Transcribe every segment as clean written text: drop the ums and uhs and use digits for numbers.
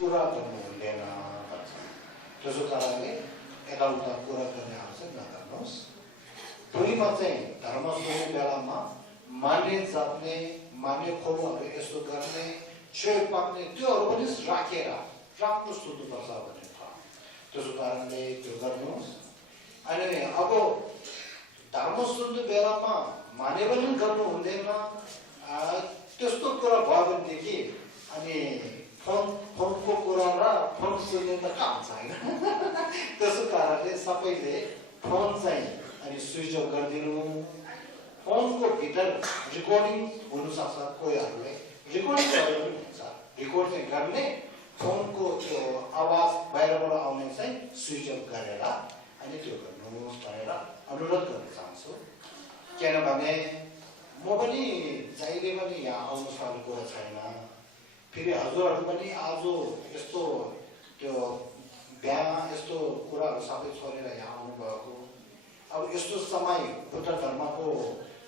कुरा गर्नु हुँदैन भन्छ। त्यसो कारणले यताउता कुरा गर्नेहरू चाहिँ नगर्नुहोस्। दुईमा चाहिँ धर्म सुन्ने बेलामा माने जप्ने माने खोलहरू यस्तो गर्ने छेउ पाक्ने त्योहरू पनि राखेर राम्रो सुन्नुपर्छ भन्ने छ। त्यसो कारणले त्यो गर्नुहोस्। अनि अब धर्म सुन्ने बेलामा माने पनि गर्नु हुँदैन। त्यस्तो कुरा भयो भनेदेखि अनि फोनको कुरा र फोन सुन्ने त काम छ होइन। त्यसो कारणले सबैले फोन चाहिँ अनि स्विच अफ गरिदिनु। फोनको भित्र रेकर्डिङ हुनसक्छ, कोहीहरूले रेकर्डिङ गरेर पनि हुन्छ। रेकर्ड चाहिँ गर्ने फोनको त्यो आवाज बाहिरबाट आउने चाहिँ स्विच अफ गरेर अनि त्यो गर्नुहोस् भनेर अनुरोध गर्न चाहन्छु। किनभने म पनि जहिले पनि यहाँ आउनु सक्ने कुरा छैन। फेरि हजुरहरू पनि आज यस्तो त्यो बिहा यस्तो कुराहरू सबै छोडेर यहाँ आउनुभएको। अब यस्तो समय बुद्ध धर्मको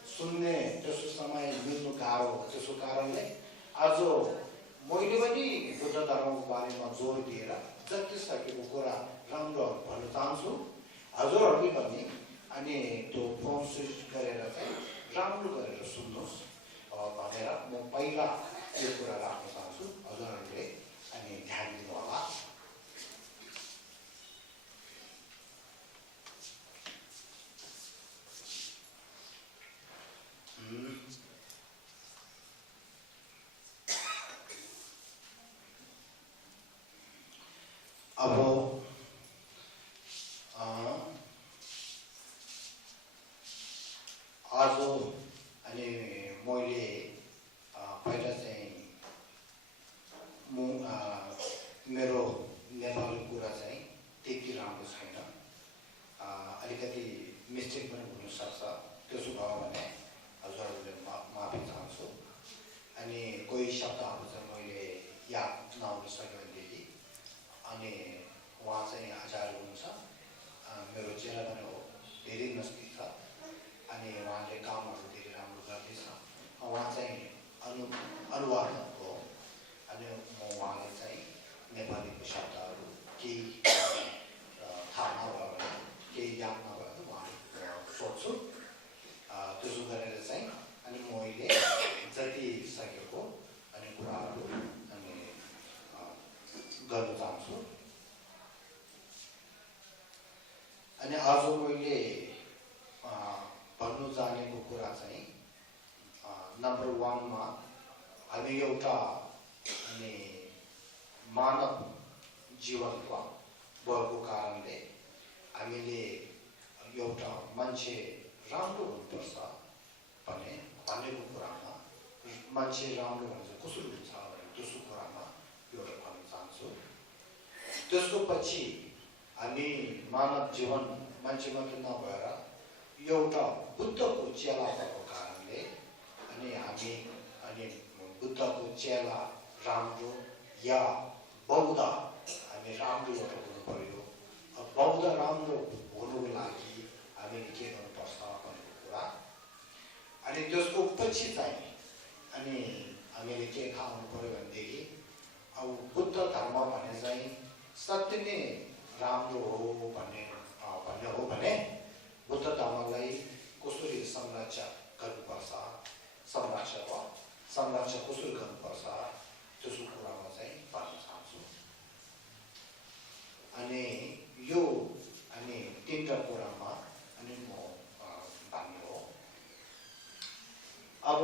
सुन्ने त्यस्तो समय मिल्नु गाह्रो। त्यसो कारणले आज मैले पनि बुद्ध धर्मको बारेमा जोड दिएर जति सकेको कुरा राम्रो भन्न चाहन्छु। हजुरहरूले पनि अनि त्यो फोन स्विच गरेर चाहिँ राम्रो गरेर सुन्नुहोस् भनेर म पहिला यो कुरा राख्न चाहन्छु। हजुरहरूले अनि ध्यान दिनु होला। अब आज अनि मैले पहिला चाहिँ मेरो नेपाली कुरा चाहिँ त्यति राम्रो छैन। अलिकति मिस्टेक पनि हुनसक्छ। त्यसो भयो भने हजुरहरूले माफी चाहन्छु। अनि कोही शब्दहरू चाहिँ मैले याद नआउन सक्यो भनेदेखि अनि उहाँ चाहिँ आचार्य हुनुहुन्छ, मेरो चेला पनि हो, धेरै नजिक छ। अनि उहाँले कामहरू धेरै राम्रो गर्दैछ। उहाँ चाहिँ अनुवादक हो। अनि म उहाँले चाहिँ नेपालीको शब्दहरू केही थाहा नभयो भने केही याद नभयो भने उहाँले सोध्छु। त्यसो गरेर चाहिँ अनि मैले जति सकेको अनि कुराहरू अनि गर्न चाहन्छु। अनि आज मैले भन्नु जानेको कुरा चाहिँ नम्बर 1 मा हामी एउटा अनि मानव जीवनमा भएको कारणले हामीले एउटा मान्छे राम्रो हुनुपर्छ भनेको कुरामा मान्छे राम्रो भने चाहिँ कसरी हुन्छ भने त्यसको कुरामा एउटा भन्न चाहन्छु। त्यसको पछि हामी मानव जीवन मान्छे मात्र नभएर एउटा बुद्धको चेला भएको कारणले अनि हामी अनि बुद्धको चेला राम्रो या बौद्ध हामी राम्रो एउटा हुनु पर्यो। बौद्ध राम्रो हुनुको लागि हामीले के गर्नुपर्छ भनेको कुरा। अनि त्यसको पछि चाहिँ अनि हामीले के थाहा हुनु पर्यो भनेदेखि अब बुद्ध धर्म भने चाहिँ सत्य नै राम्रो हो भन्ने हो भने बुद्ध धर्मलाई कसरी संरक्षण गर्नुपर्छ, संरक्षण कसरी गर्नुपर्छ त्यसको कुरामा चाहिँ भन्न चाहन्छु। अनि यो अनि 3टा कुरामा अनि म भन्ने हो। अब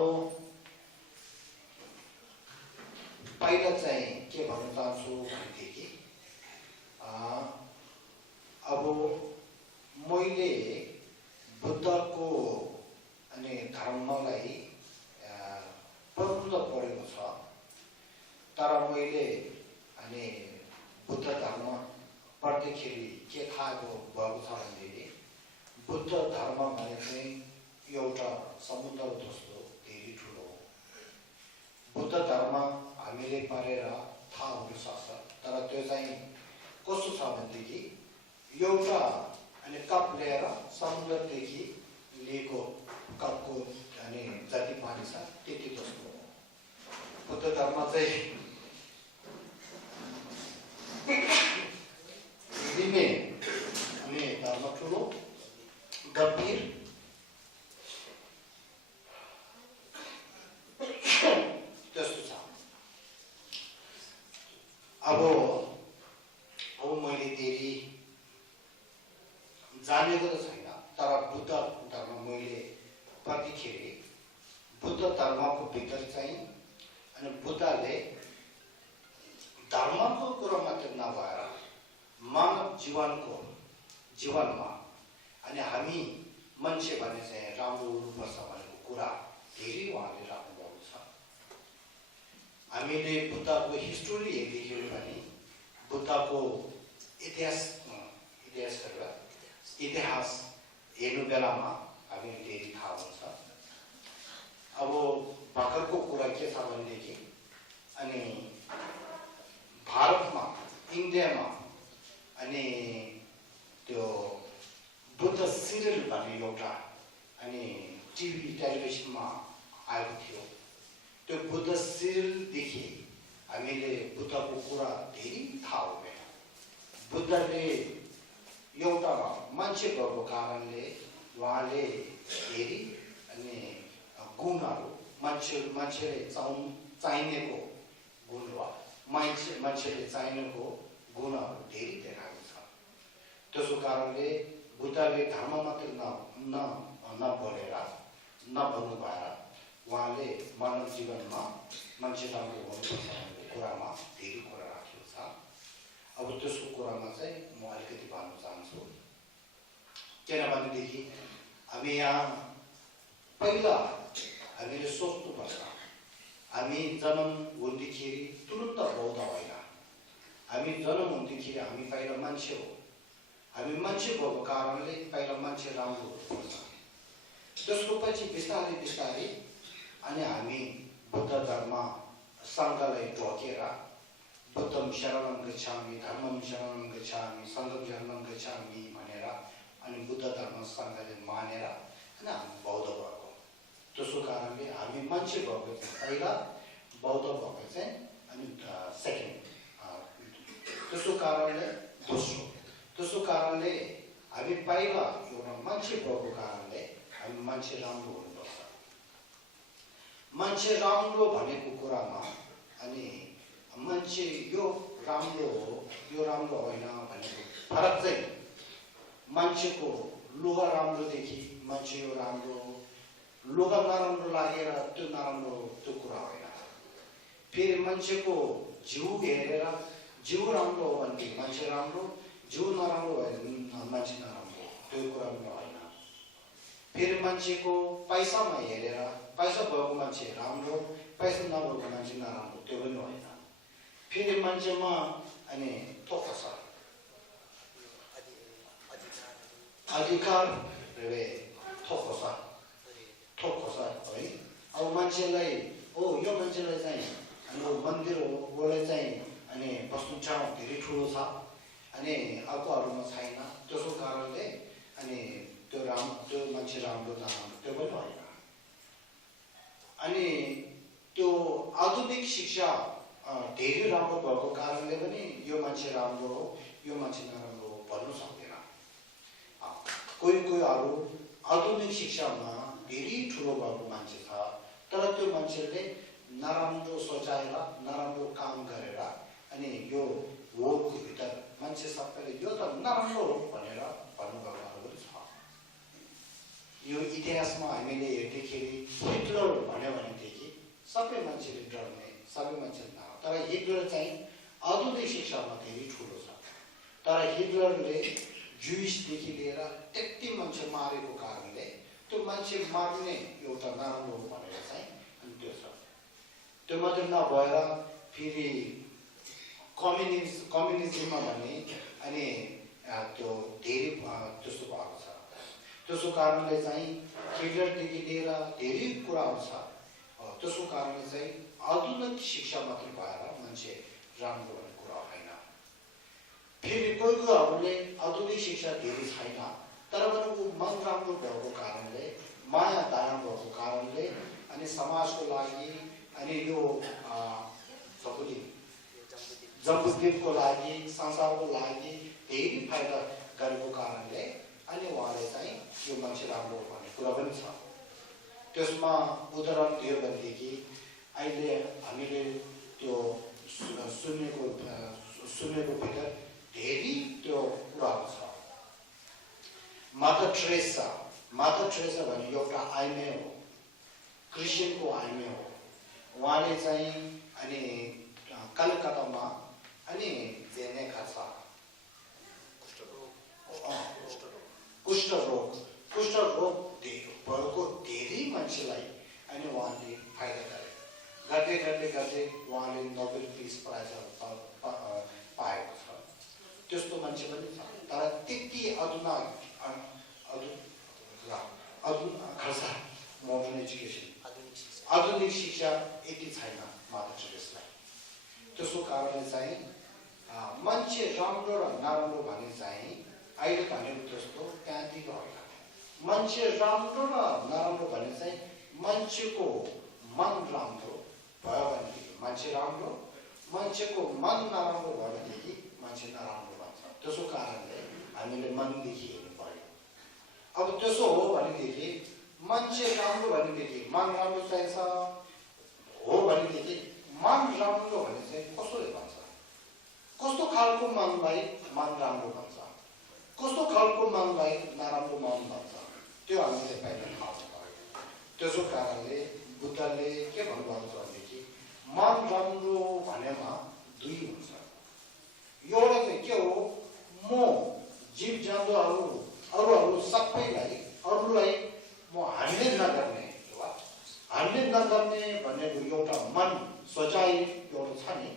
पहिला चाहिँ के भन्न चाहन्छु भनेदेखि अब मैले बुद्धको अनि धर्मलाई पढ्नु त पढेको छ, तर मैले अनि बुद्ध धर्म पढ्दाखेरि के थाहा भएको छ भनेदेखि बुद्ध धर्म भने चाहिँ एउटा समुद्र जस्तो धेरै ठुलो हो। बुद्ध धर्म हामीले पढेर थाहा हुनसक्छ, तर त्यो चाहिँ कस्तो छ भनेदेखि एउटा अनि कप लिएर समुद्रदेखि लिएको कपको अनि जति पानी छ त्यति जस्तो हो। बुद्ध धर्म चाहिँ अब मैले धेरै जानेको त छैन, तर बुद्ध धर्म मैले पढ्दाखेरि बुद्ध धर्मको भित्र चाहिँ अनि बुद्धले धर्मको कुरा मात्र नभएर मानव जीवनमा अनि हामी मान्छे भने चाहिँ राम्रो हुनुपर्छ भनेको कुरा धेरै उहाँले राख्नुभएको छ। हामीले बुद्धको हिस्टोरी हेर्दाखेरि पनि बुद्धको इतिहास हेर्नु बेलामा हामीले धेरै थाहा हुन्छ। अब भर्खरको कुरा के छ भनेदेखि अनि भारतमा इन्डियामा अनि त्यो बुद्ध सिरियल भन्ने एउटा अनि टेलिभिजनमा आएको थियो। त्यो बुद्ध सिरियलदेखि हामीले बुद्धको कुरा धेरै थाहा हुँदैन। बुद्धले एउटा मान्छे भएको कारणले उहाँले धेरै अनि गुणहरू मान्छेले चाहिनेको गुण वा मान्छेले चाहिनेको गुणहरू धेरै देखाएको छ। त्यसो कारणले बुद्धले धर्म मात्र नबोलेर नभन्नु भएर उहाँले मानव जीवनमा मान्छे राम्रो हुनुपर्छ भन्ने कुरामा धेरै कुरा राखेको छ। अब त्यसको कुरामा चाहिँ म अलिकति भन्न चाहन्छु। किनभनेदेखि हामी यहाँ पहिला हामीले सोच्नुपर्छ, हामी जन्म हुँदाखेरि तुरुन्त बौद्ध होइन। हामी जन्म हुँदाखेरि हामी पहिला मान्छे हो। हामी मान्छे भएको कारणले पहिला मान्छे राम्रो हुनुपर्छ। त्यसको पछि बिस्तारै बिस्तारै अनि हामी बुद्ध धर्म सङ्घलाई ढोकेर बुद्धम शरणम गच्छामि, धर्मम शरणम गच्छामि, सङ्घम शरणम गच्छामि भनेर अनि बुद्ध धर्म सङ्घले मानेर अनि हामी बौद्ध भएको। त्यसको कारणले हामी मान्छे भएको चाहिँ पहिला, बौद्ध भएको चाहिँ अनि सेकेन्ड। त्यसको कारणले दोस्रो। त्यसो कारणले हामी पहिला एउटा मान्छे भएको कारणले हामी मान्छे राम्रो हुनुपर्छ। मान्छे राम्रो भनेको कुरामा अनि मान्छे यो राम्रो हो यो राम्रो होइन भनेको फरक चाहिँ मान्छेको लुगा राम्रोदेखि मान्छे यो राम्रो हो, लुगा नराम्रो लागेर त्यो नराम्रो त्यो कुरा होइन। फेरि मान्छेको जिउ हेरेर जिउ राम्रो हो भने मान्छे राम्रो, जिउ नराम्रो भयो भने मान्छे नराम्रो, त्यो कुरा पनि होइन। फेरि मान्छेको पैसामा हेरेर पैसा भएको मान्छे राम्रो, पैसा नभएको मान्छे नराम्रो, त्यो पनि होइन। फेरि मान्छेमा अनि थोक छ अधिकार थोक छ है। अब मान्छेलाई यो मान्छेलाई चाहिँ हाम्रो मन्दिर हो, उसलाई चाहिँ अनि बस्नु ठाउँ धेरै ठुलो छ अनि अर्कोहरूमा छैन। त्यसको कारणले अनि त्यो मान्छे राम्रो नराम्रो त्यो पनि होइन। अनि त्यो आधुनिक शिक्षा धेरै राम्रो भएको कारणले पनि यो मान्छे राम्रो हो यो मान्छे नराम्रो हो भन्नु सक्दैन। कोही अरू आधुनिक शिक्षामा धेरै ठुलो भएको मान्छे छ, तर त्यो मान्छेले नराम्रो सोचाएर नराम्रो काम गरेर अनि यो होको भित्र मान्छे सबैले यो त नराम्रो हो भनेर भन्नुभएकोहरू पनि छ। यो इतिहासमा हामीले हेर्दाखेरि हिटलर भन्यो भनेदेखि सबै मान्छेले डर्ने, सबै मान्छेले नराम्रो। तर हिटलर चाहिँ आधुनिक शिक्षामा धेरै ठुलो छ। तर हिटलरले जुइसदेखि लिएर त्यति मान्छे मारेको कारणले त्यो मान्छे मार्ने एउटा नराम्रो हो भनेर चाहिँ अनि त्यो छ। त्यो मात्र नभएर फेरि कम्युनिजममा भने अनि त्यो धेरै त्यस्तो भएको छ। त्यसको कारणले चाहिँ हिटलरदेखि लिएर धेरै कुराहरू छ। त्यसको कारणले चाहिँ आधुनिक शिक्षा मात्रै भएर मान्छे राम्रो भन्ने कुरा होइन। फेरि कोहीहरूले आधुनिक शिक्षा धेरै छैन, तर पनि ऊ मन राम्रो भएको कारणले, माया दया भएको कारणले अनि समाजको लागि अनि यो जम्बुद्वीपको लागि संसारको लागि धेरै फाइदा गरेको कारणले अनि उहाँले चाहिँ यो मान्छे राम्रो भन्ने कुरा पनि छ। त्यसमा उदाहरण दियो भनेदेखि अहिले हामीले त्यो सुनेको भित्र धेरै त्यो कुराहरू छ मदर ट्रेसा भने एउटा आइमे हो क्रिस्चियनको आइमे हो उहाँले चाहिँ अनि कलकत्तामा अनि देनेका छ कुष्ठरोग भएको धेरै मान्छेलाई अनि उहाँले फाइदा गरे गर्दै उहाँले नोबेल पिस प्राइजहरू पाएको छ त्यस्तो मान्छे पनि छ तर त्यति खर्च मोडर्न एजुकेसन आधुनिक शिक्षा यति छैन मदर टेरेसालाई त्यसको कारणले चाहिँ मान्छे राम्रो र नराम्रो भने चाहिँ अहिले भनेको जस्तो त्यहाँदेखि होइन मान्छे राम्रो र नराम्रो भने चाहिँ मान्छेको मन राम्रो भयो भनेदेखि मान्छे राम्रो मान्छेको मन नराम्रो भयो भनेदेखि मान्छे नराम्रो भन्छ त्यसको कारणले हामीले मनदेखि हेर्नु पर्यो अब त्यसो हो भनेदेखि मान्छे राम्रो भनेदेखि मन राम्रो चाहिन्छ हो भनेदेखि मन राम्रो भने चाहिँ कसोले भन्छ कस्तो खालको मनलाई मन राम्रो भन्छ कस्तो खालको मनलाई नराम्रो मन भन्छ त्यो हामीले पहिला थाहा पर्यो त्यसो कारणले बुद्धले के भन्नुभएको छ भनेदेखि मन राम्रो भनेमा दुई हुन्छ एउटा चाहिँ के हो म जीव जन्तुहरू सबैलाई अरूलाई म हान्ने नगर्ने भनेको एउटा मन सोचाइ एउटा छ नि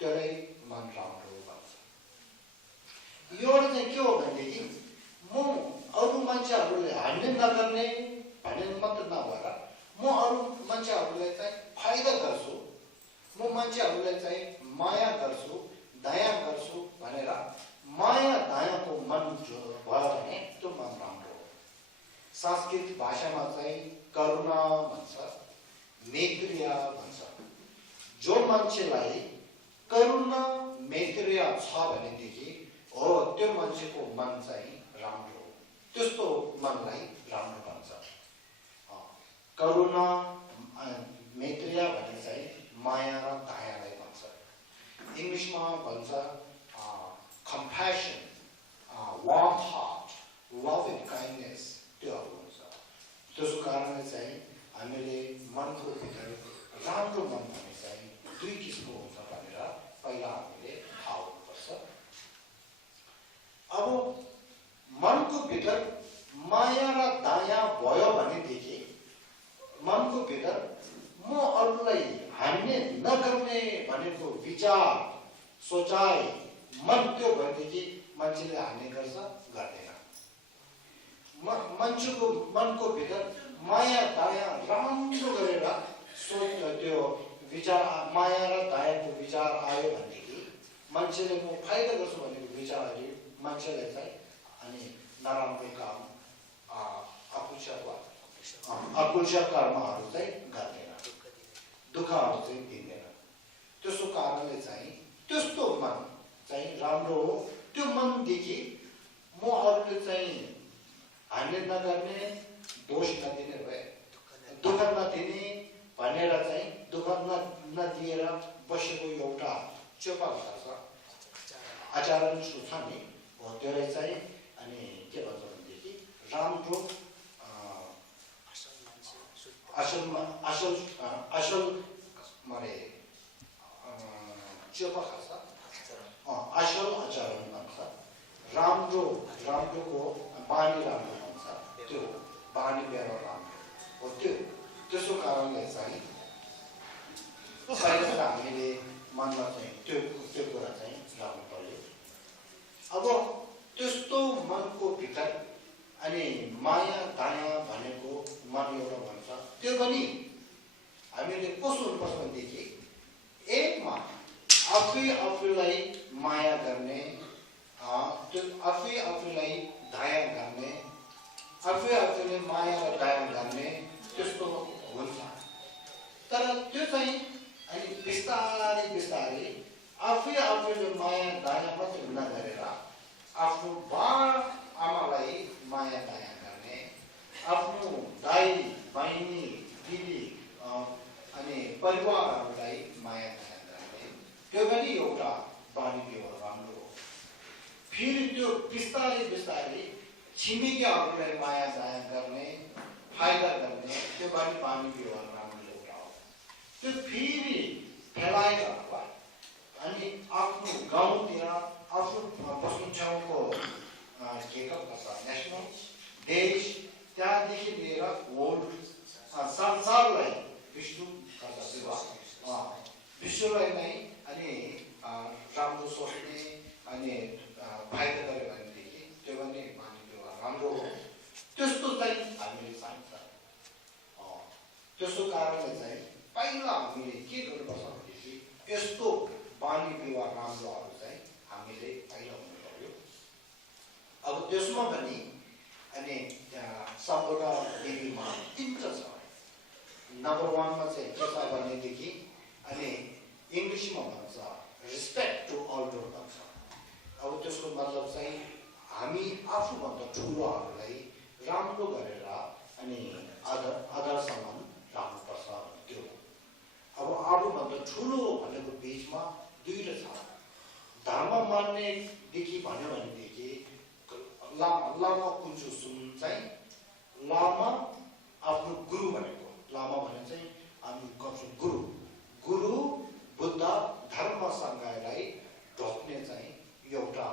त्यसलाई मन राम्रो भन्छ एउटा चाहिँ के हो भनेदेखि म अरू मान्छेहरूले हान्ने नगर्ने भन्ने मात्र नभएर म अरू मान्छेहरूलाई चाहिँ फाइदा गर्छु म मान्छेहरूलाई चाहिँ माया गर्छु दया गर्छु भनेर माया दयाको मन भयो भने त्यो मन राम्रो हो संस्कृत भाषामा चाहिँ करुणा भन्छ मैत्रीय भन्छ जो मान्छेलाई करुणा मैत्रीय छ भनेदेखि हो त्यो मान्छेको मन चाहिँ राम्रो हो त्यस्तो मनलाई राम्रो भन्छ करुणा मैत्रीय भने चाहिँ माया र दयालाई भन्छ इङ्ग्लिसमा भन्छ compassion warm heart love and kindness त्योहरू हुन्छ त्यसको कारणले चाहिँ हामीले मनको भित्र राम्रो मन भने चाहिँ दुई किसिमको हुन्छ भनेर पहिला हामीले थाहा हुनुपर्छ अब मनको भित्र माया र दया भयो भनेदेखि मनको भित्र म अरूलाई हान्ने नगर्ने भनेको विचार सोचाइ मन त्यो भनेदेखि मान्छेले हान्ने गर्छ गर्दैन मान्छेको मनको भित्र माया दया राम्रो गरेर सोच त्यो विचार माया र दयाको विचार आयो भनेदेखि मान्छेले म फाइदा गर्छु भनेको विचारले मान्छेलाई चाहिँ अनि नराम्रो काम अकुशल कर्महरू चाहिँ गर्दैन दुःखहरू चाहिँ दिँदैन त्यसको कारणले चाहिँ त्यस्तो मन चाहिँ राम्रो हो त्यो मनदेखि म अरूले चाहिँ हान्ने नगर्ने दोष नदिने भए दुःख नदिने भनेर चाहिँ दुःख नदिएर बसेको एउटा चेपा छ आचरण छ नि हो त्यसलाई चाहिँ अनि के भन्छ भनेदेखि राम्रो असल मरे चेपा खान्छ असल आचरण भन्छ राम्रोको बानी राम्रो भन्छ त्यो बानी व्यवहार राम्रो हो त्यसको कारणले चाहिँ हामीले मनमा चाहिँ त्यो कुरा चाहिँ लाग्नु पर्यो अब त्यस्तो मनको भित्र अनि माया दया भनेको मन एउटा भन्छ त्यो पनि हामीले कस्तो हुनुपर्छ भनेदेखि एकमा आफूलाई माया गर्ने आफूलाई दया गर्ने आफूले माया र दया गर्ने त्यस्तो हुन्छ तर त्यो चाहिँ अनि बिस्तारै आफूले माया दया मात्र नगरेर आफ्नो बाल आमालाई माया दया गर्ने आफ्नो दाइ बहिनी दिदी अनि परिवारहरूलाई माया दया गर्ने त्यो पनि एउटा बानी व्यवहार राम्रो हो फेरि त्यो बिस्तारै बिस्तारै छिमेकीहरूलाई माया दया गर्ने फाइदा गर्ने त्यो बानी व्यवहार राम्रो एउटा हो त्यो फेरि फैलाएर अनि आफ्नो गाउँतिर आफ्नो बस्ने ठाउँको नेसनल देश त्यहाँदेखि लिएर वर्ल्ड संसारलाई विश्वलाई नै अनि राम्रो सोच्ने अनि फाइदा गर्यो भनेदेखि त्यो पनि मानिलो राम्रो हो त्यस्तो चाहिँ हामीले चाहिन्छ त्यसको कारणले चाहिँ पहिला हामीले के गर्नुपर्छ भनेदेखि यस्तो बानी व्यवहार राम्रोहरू चाहिँ हामीले पहिला हुनु पर्यो अब त्यसमा पनि अनि सम्पूर्ण देवीमा तिनवटा छ नम्बर 1 मा चाहिँ के छ भनेदेखि अनि इङ्ग्लिसमा भन्छ रेस्पेक्ट टु अल्डर भन्छ अब त्यसको मतलब चाहिँ हामी आफूभन्दा ठुलोहरूलाई राम्रो गरेर अनि आदर सम्मान राख्नुपर्छ त्यो अब आफूभन्दा ठुलो भनेको बिचमा दुईटा छ धर्म मान्नेदेखि भन्यो भनेदेखि लामा कुञ्जुसुम चाहिँ लामा आफ्नो गुरु भनेको लामा भने चाहिँ हामी गर्छौँ गुरु बुद्ध धर्म सङ्घलाई ढोक्ने चाहिँ एउटा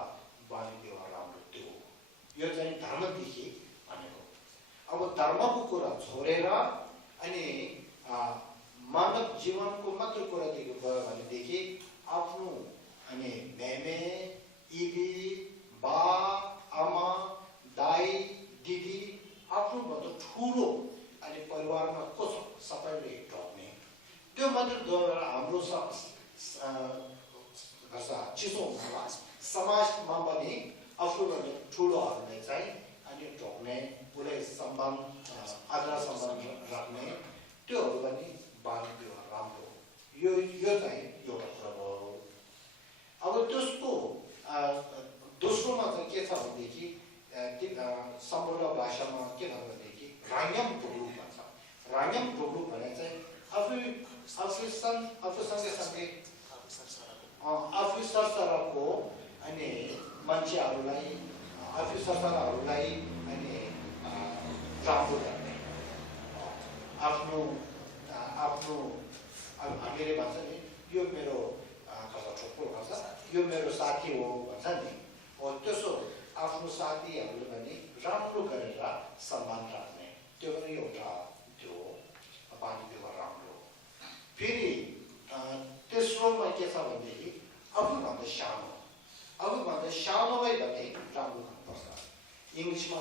बानी व्यवहार राम्रो त्यो हो यो चाहिँ धर्मदेखि भनेको अब धर्मको कुरा छोडेर अनि मानव जीवनको मात्र कुरादेखि गयो भनेदेखि आफ्नो अनि मेमे इबी बा आमा दाई दिदी आफ्नोभन्दा ठुलो अनि परिवारमा को छ सबैले ढोक्ने त्यो मात्र द्वारा हाम्रो चिसो समाजमा पनि आफूभन्दा ठुलोहरूले चाहिँ अनि ढोक्ने उसलाई सम्मान आदर सम्मान राख्ने त्योहरू पनि बानी व्यवहार राम्रो हो यो चाहिँ एउटा प्रभाव हो अब त्यसको दोस्रोमा चाहिँ के छ भनेदेखि सम्पूर्ण भाषामा के भन्छ भनेदेखि राङ्यम ढोग्लु भन्छ राङ्यम ढोग्लु भने चाहिँ आफू सरसरको अनि मान्छेहरूलाई आफू सरसरहरूलाई अनि राम्रो गर्ने आफ्नो हामीले भन्छ नि यो मेरो ठोक्को भन्छ यो मेरो साथी हो भन्छ नि हो त्यसो आफ्नो साथीहरूले पनि राम्रो गरेर सम्मान राख्ने त्यो पनि एउटा त्यो बानी व्यवहार राम्रो फेरि तेस्रोमा के छ भनेदेखि आफूभन्दा सानोलाई पनि राम्रो गर्नुपर्छ इङ्ग्लिसमा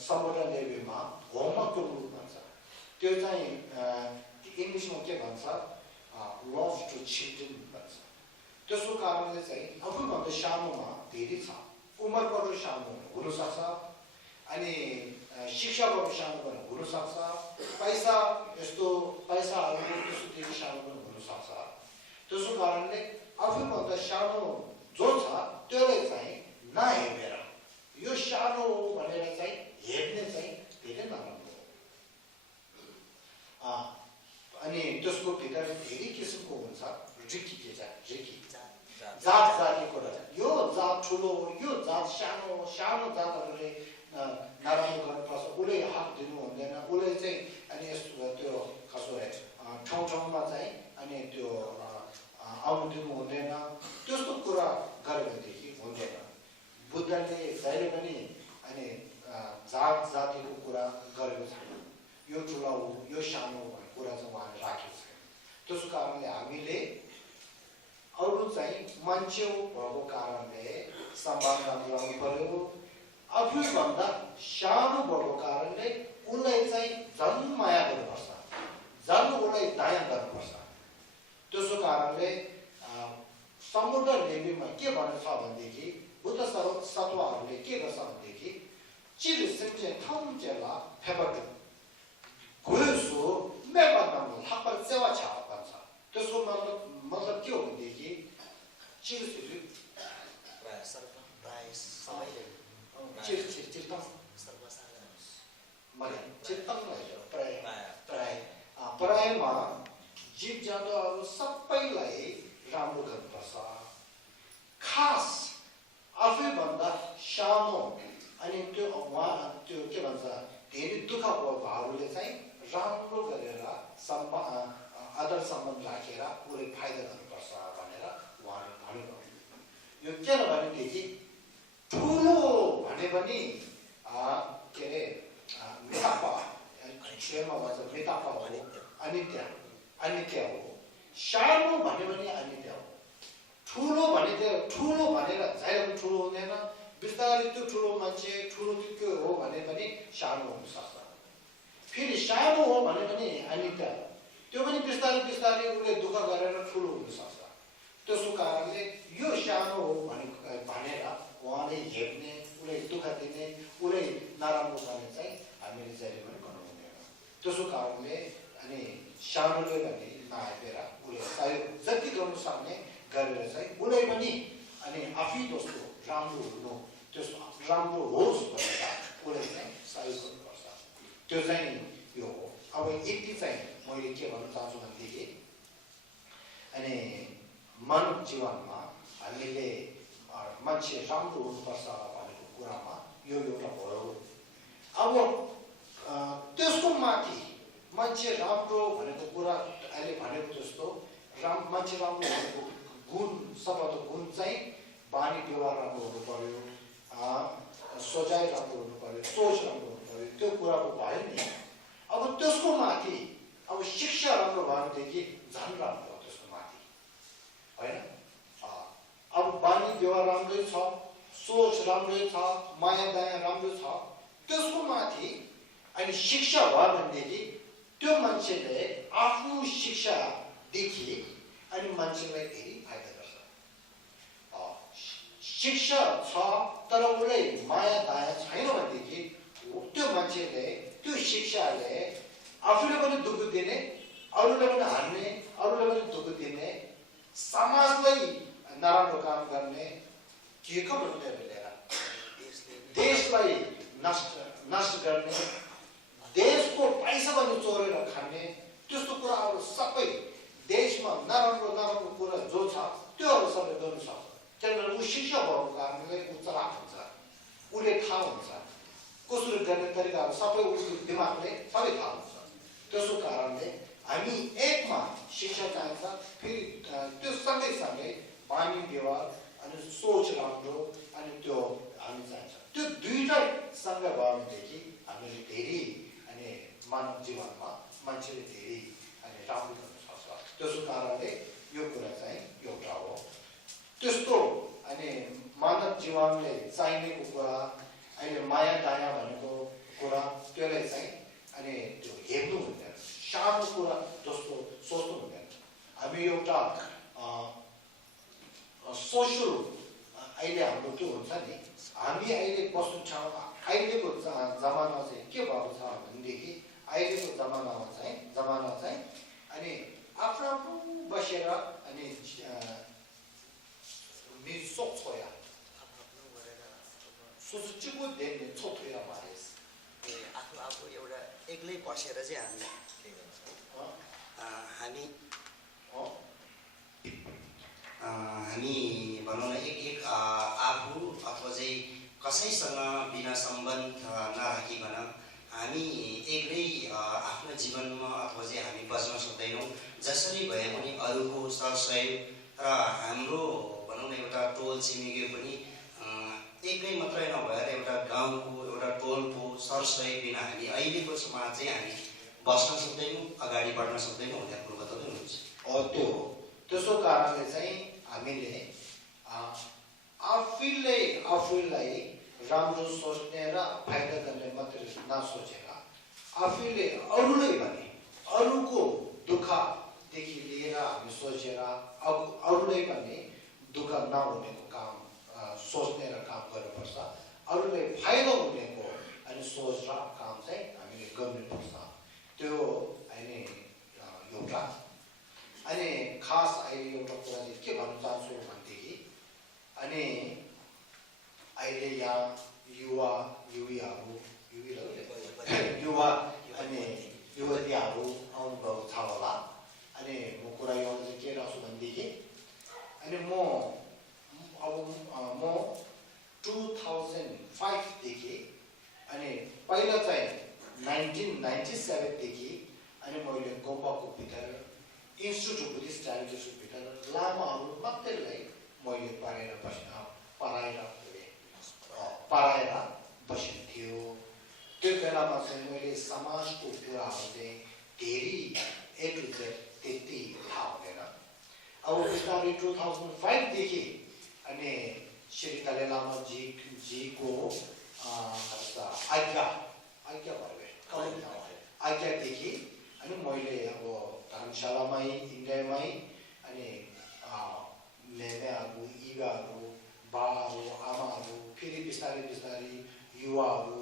सम्बोधन लेभलमा होमवर्कको रूप भन्छ त्यो चाहिँ इङ्ग्लिसमा के भन्छ लभ टु चिल्ड्रेन भन्छ त्यसको कारणले चाहिँ आफूभन्दा सानोमा धेरै छ उमेरबाट सानो हुनसक्छ अनि शिक्षाबाट सानो पनि हुनसक्छ पैसाहरू त्यस्तो धेरै सानो पनि हुनसक्छ त्यसको कारणले आफूभन्दा सानो जो छ त्यसले चाहिँ नहेरेर यो सानो हो भनेर चाहिँ हेर्ने चाहिँ धेरै नराम्रो हो अनि त्यसको भित्र धेरै किसिमको हुन्छ रिकी जात जाति कुरा यो जात ठुलो यो जात सानो जातहरूले नराम्रो गर्नुपर्छ उसले हात दिनु हुँदैन उसले चाहिँ अनि यस्तो त्यो कसो ठाउँमा चाहिँ अनि त्यो आउनु दिनु हुँदैन त्यस्तो कुरा गर्यो भनेदेखि हुँदैन बुद्धले जहिले पनि अनि जात जातिको कुरा गरेको छैन यो ठुलो हो यो सानो भन्ने कुरा चाहिँ उहाँले राखेको छैन त्यसको कारणले हामीले अरू चाहिँ मान्छे भएको कारणले सम्मान राख्नु पर्यो आफूभन्दा सानो भएको कारणले उसलाई चाहिँ झन् माया गर्नुपर्छ झन् उसलाई दया गर्नुपर्छ त्यसको कारणले समुद्र लेबीमा के भन्छ भनेदेखि बुद्ध सत्वहरूले के गर्छ भनेदेखि चिल सिम्चे थम चेला फेबटु गोसो मेबानाम हापर सेवा छ भन्छ त्यसको मतलब के हो भनेदेखि चिल सिम्चे प्रायमा जीव जन्तुहरू सबैलाई राम्रो गर्नुपर्छ बिस्तारै सम्बन्ध राखेर उसले फाइदा गर्नुपर्छ भनेर उहाँले भन्नुभयो यो किनभनेदेखि ठुलो भने पनि के अरे मेटापा क्षेत्रमा भन्छ मेटापा हो अनित्य हो सानो भने पनि अनित्य हो ठुलो भनेर जहिले पनि ठुलो हुँदैन बिस्तारै त्यो ठुलो मान्छे ठुलो त्यो हो भने पनि सानो हुन सक्छ फेरि सानो हो भने पनि अनित्य हो त्यो पनि बिस्तारै उसले दुःख गरेर ठुलो हुन सक्छ त्यसको कारणले यो सानो हो भनेर उहाँले हेप्ने उसले दुःख दिने उसले नराम्रो गर्ने चाहिँ हामीले जहिले पनि गर्नु हुँदैन त्यसको कारणले अनि सानोले पनि नआएर उसले सहयोग जति गर्नु सक्ने गरेर चाहिँ उसले पनि अनि आफै जस्तो राम्रो हुनु त्यस्तो राम्रो होस् भनेर उसले चाहिँ सहयोग गर्नुपर्छ त्यो चाहिँ यो हो अब यति चाहिँ मैले के भन्न चाहन्छु भनेदेखि अनि मानव जीवनमा हामीले मान्छे राम्रो हुनुपर्छ भनेको कुरामा यो एउटा भयो अब त्यसको माथि मान्छे राम्रो भनेको कुरा अहिले भनेको जस्तो मान्छे राम्रो भनेको गुण सबभन्दा गुण चाहिँ बानी व्यवहार राम्रो हुनु पर्यो सोचाइ राम्रो हुनु पर्यो सोच राम्रो हुनु पर्यो त्यो कुराको भयो नि अब त्यसको माथि अब शिक्षा राम्रो भयो भनेदेखि झन् राम्रो हो त्यसको माथि होइन अब बानी व्यवहार राम्रै छ सोच राम्रै छ माया दया राम्रो छ त्यसको माथि अनि शिक्षा भयो भनेदेखि त्यो मान्छेले आफ्नो शिक्षादेखि अनि मान्छेलाई धेरै फाइदा गर्छ शिक्षा छ तर उसले माया दया छैन भनेदेखि त्यो मान्छेले त्यो शिक्षाले आफूले पनि दुःख दिने अरूलाई पनि हान्ने अरूलाई पनि दुःख दिने समाजलाई नराम्रो काम गर्ने के को लिएर देशलाई नष्ट गर्ने देशको पैसा पनि चोरेर खाने त्यस्तो कुराहरू सबै देशमा नराम्रो कुरा जो छ त्योहरू सबै गर्नु सक्छ किनभने ऊ शिक्षा भएको कारणले ऊ चलाक हुन्छ उसले थाहा हुन्छ कसरी गर्ने तरिकाहरू सबै उसको दिमागले सबै थाहा हुन्छ त्यसको कारणले हामी एकमा शिक्षा चाहिन्छ फेरि त्यो सँगै बानी व्यवहार अनि सोच राम्रो अनि त्यो हामी चाहिन्छ त्यो दुईटा सँगै भयो भनेदेखि हामीले धेरै अनि मानव जीवनमा मान्छेले धेरै अनि राम्रो गर्न सक्छ त्यसको कारणले यो कुरा चाहिँ एउटा हो त्यस्तो अनि मानव जीवनले चाहिनेको कुरा अहिले माया दया भनेको कुरा त्यसलाई चाहिँ अनि त्यो हेर्नु हुँदैन सानो कुरा जस्तो सोच्नु हुँदैन हामी एउटा सोसल अहिले हाम्रो त्यो हुन्छ नि हामी अहिले बस्नु ठाउँमा अहिलेको जमाना चाहिँ के भएको छ भनेदेखि अहिलेको जमाना चाहिँ अनि आफ्नो बसेर अनि सोच्या सोच्नुको देख्ने छोथोया मारेस आफू एउटा एक्लै बसेर चाहिँ हामी के गर्छ हामी भनौँ न एक आफू अथवा चाहिँ कसैसँग बिना सम्बन्ध नराखिकन हामी एक्लै आफ्नो जीवनमा अथवा चाहिँ हामी बस्न सक्दैनौँ जसरी भए पनि अरूको सरसहयोग र हाम्रो भनौँ न एउटा टोल छिमेकी पनि एकै मात्रै नभएर एउटा गाउँको एउटा टोलको सरसहयोग बिना हामी अहिलेको समाज चाहिँ हामी बस्न सक्दैनौँ अगाडि बढ्न सक्दैनौँ भनेर कुरो बताउँदै हुनुहुन्छ त्यसको कारणले चाहिँ हामीले आफूलाई राम्रो सोच्ने र फाइदा गर्ने मात्रै नसोचेर आफूले अरूलाई भने अरूको दुःखदेखि लिएर हामी सोचेर अरूलाई पनि दुःख नहुनेको काम सोच्ने र काम गर्नुपर्छ अरूलाई फाइदा हुनेको अनि सोच र काम चाहिँ हामीले गर्नुपर्छ त्यो अहिले एउटा अनि खास अहिले एउटा कुरा चाहिँ के भन्न चाहन्छु भनेदेखि अनि अहिले यहाँ युवा अनि युवतीहरू आउनुभएको छ होला अनि म कुरा गर्नु चाहिँ के राख्छु भनेदेखि अनि म 2005 देखि अनि पहिला चाहिँ 1997 देखि अनि मैले गोम्पाको भित्र इन्स्टिट्युट अफ बुद्धिस्ट स्टाडिजभित्र लामाहरू मात्रैलाई मैले पढाएर बसिन्थ्यो। त्यो बेलामा चाहिँ मैले समाजको कुराहरू चाहिँ धेरै A to Z त्यति थाहा हुँदैन। अब बिस्तारै 2005देखि अनि श्री दलाई लामाजीको आज्ञादेखि अनि मैले अब धर्मशालामै इन्डियामै अनि मेमेहरू इवाहरू बाहरू आमाहरू फेरि बिस्तारै बिस्तारै युवाहरू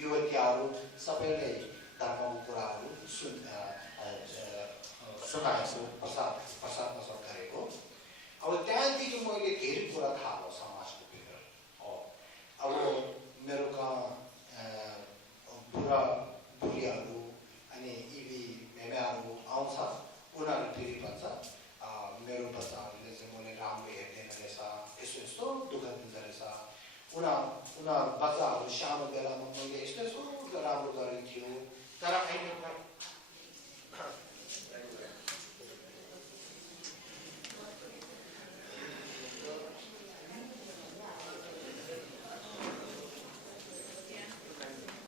युवतीहरू सबैलाई धर्मको कुराहरू सुनाएको प्रसाद गरेको। अब त्यहाँदेखि मैले धेरै कुरा थाहा भयो समाजको भित्र। अब मेरो बुढा बुढीहरू अनि इबी मेमेहरू आउँछ, उनीहरू फेरि भन्छ मेरो बच्चाहरूले चाहिँ मैले राम्रो हेर्दैन रहेछ, यस्तो यस्तो दुःख दिँदो रहेछ। उनीहरू बच्चाहरू सानो बेलामा मैले यस्तो यस्तो राम्रो गरिन्थ्यो, तर अहिले